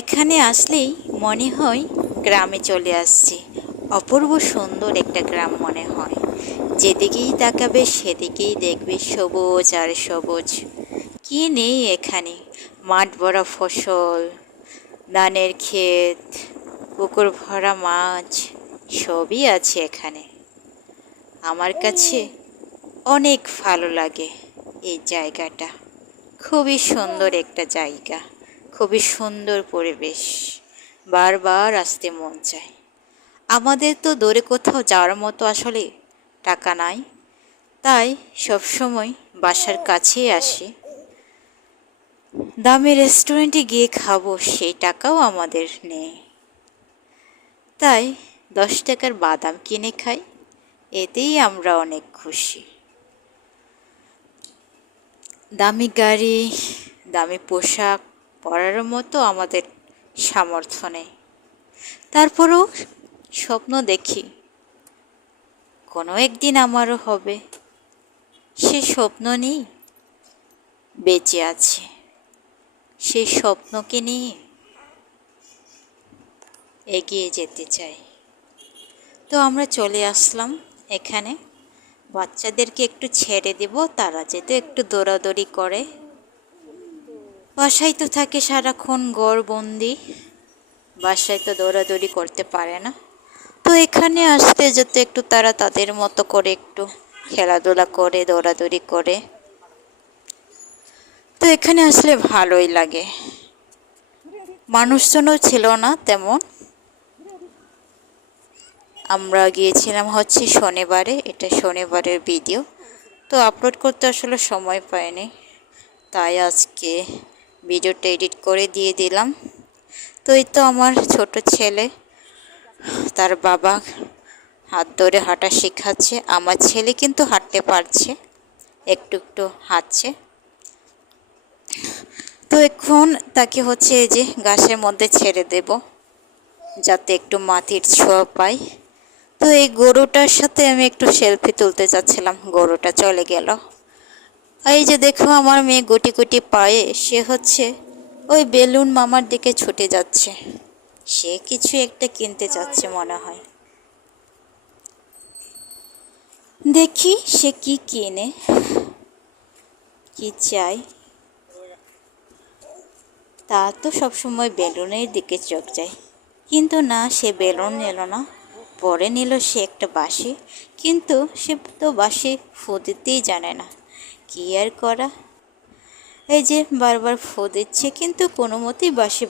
এখানে আসলেই মনে হয় গ্রামে চলে আসছি। অপূর্ব সুন্দর একটা গ্রাম মনে হয়। যেদিকেই তাকাবে সেদিকেই দেখবে সবুজ আর সবুজ। কি নেই এখানে? মাঠ ভরা ফসল, ধানের ক্ষেত, পুকুর ভরা মাছ, সবই আছে এখানে। আমার কাছে অনেক ভালো লাগে এই জায়গাটা। খুবই সুন্দর একটা জায়গা, খুবই সুন্দর পরিবেশ। বারবার আসতে মন চায়। আমাদের তো দূরে কোথাও যাওয়ার মতো আসলে টাকা নাই, তাই সবসময় বাসার কাছেই আসি। দামি রেস্টুরেন্টে গিয়ে খাবো সেই টাকাও আমাদের নেই, তাই 10 টাকার বাদাম কিনে খাই, এতেই আমরা অনেক খুশি। দামি গাড়ি, দামি পোশাক পরার মতো আমাদের সামর্থ্য নেই। তারপরেও স্বপ্ন দেখি কোনো একদিন আমারও হবে। সে স্বপ্ন নিয়ে বেঁচে আছে, সেই স্বপ্নকে নিয়ে এগিয়ে যেতে চাই। তো আমরা চলে আসলাম এখানে। বাচ্চাদেরকে একটু ছেড়ে দেব, তারা যেহেতু একটু দৌড়াদৌড়ি করে। বাসায় তো থাকে সারাক্ষণ ঘরবন্দি, বাসায় তো দৌড়াদৌড়ি করতে পারে না। তো এখানে আসতে যেতে একটু তারা তাদের মতো করে একটু খেলাধুলা করে, দৌড়াদৌড়ি করে। তো এখানে আসলে ভালোই লাগে। মানুষজনও ছিল না তেমন। আমরা গিয়েছিলাম হচ্ছে শনিবারে, এটা শনিবারের ভিডিও। তো আপলোড করতে আসলে সময় পাইনি, তাই আজকে ভিডিওটা এডিট করে দিয়ে দিলাম। তো এই তো আমার ছোট ছেলে, তার বাবা হাত ধরে হাঁটা শেখাচ্ছে। আমার ছেলে কিন্তু হাঁটতে পারছে, একটু একটু হাঁটছে। তো এখন তাকে হচ্ছে এই যে গাছের মধ্যে ছেড়ে দেব, যাতে একটু মাটির ছোঁয়া পাই। তো এই গরুটার সাথে আমি একটু সেলফি তুলতে চাচ্ছিলাম, গরুটা চলে গেল। এই যে দেখো আমার মেয়ে গুটি গুটি পায়ে সে হচ্ছে ওই বেলুন মামার দিকে ছুটে যাচ্ছে। সে কিছু একটা কিনতে চাচ্ছে মনে হয়। দেখি সে কি কিনে, কি চাই। তা তো সবসময় বেলুনের দিকে চোখ যায়, কিন্তু না, সে বেলুন নিল না। পরে নিল সে একটা বাঁশি, কিন্তু সে তো বাঁশি ফু দিতেই জানে না। কি আর করা। এই যে বারবার ফু দিচ্ছে, কিন্তু কোনো মতেই বাঁশি